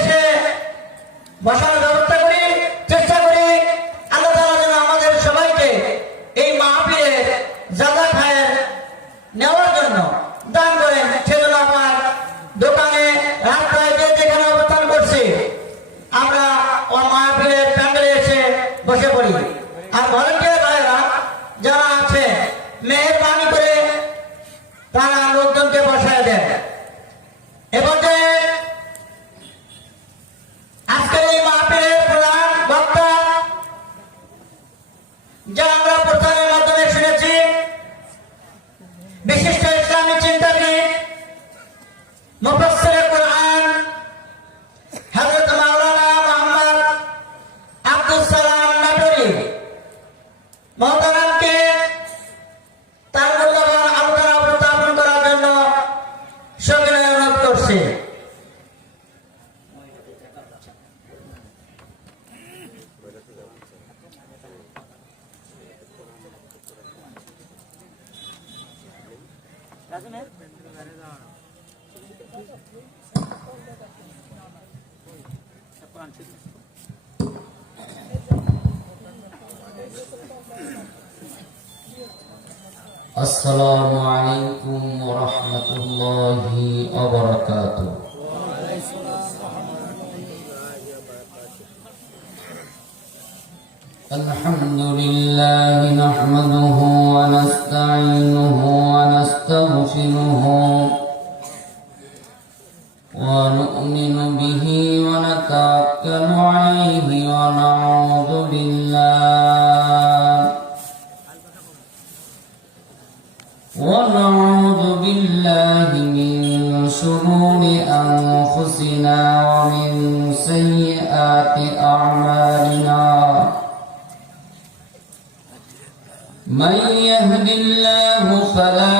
এসে বসার ব্যবস্থা করি, চেষ্টা করি। আল্লাহ তাআলা যেন আমাদের সবাইকে এই মাহফিলের জাযা খায়ের নেওয়ার জন্য দান করেন। সেজন্য আমার দোকানে রাস্তায় যেখানে অবস্থান করছি আমরা ও মাহফিলের প্যান্ডেলে এসে বসে পড়ি। আর ভলান্টিয়ার ভাইরা যারা আছে মেহেরবানি করে তারা লোকজনকে বসায় দেন। এবং আজকের এই মাহফিলের প্রধান বক্তা যা আমরা প্রচারের মাধ্যমে শুনেছি, বিশিষ্ট ইসলামী চিন্তাবিদ মুফাসসিরে কুরআন হযরত মাওলানা মুহাম্মদ আব্দুস সালাম নাটোরী মহতারামকে তার মূল্যবান আলোচনা উপস্থাপন করার জন্য সবিনয় অনুরোধ করছি। السلام عليكم ورحمة الله وبركاته. الحمد لله نحمده ونستعينه ونستغفره ونؤمن به ونتوكل عليه ونعوذ بالله من شرور أنفسنا ومن سيئات أعمالنا. من يهد الله فلا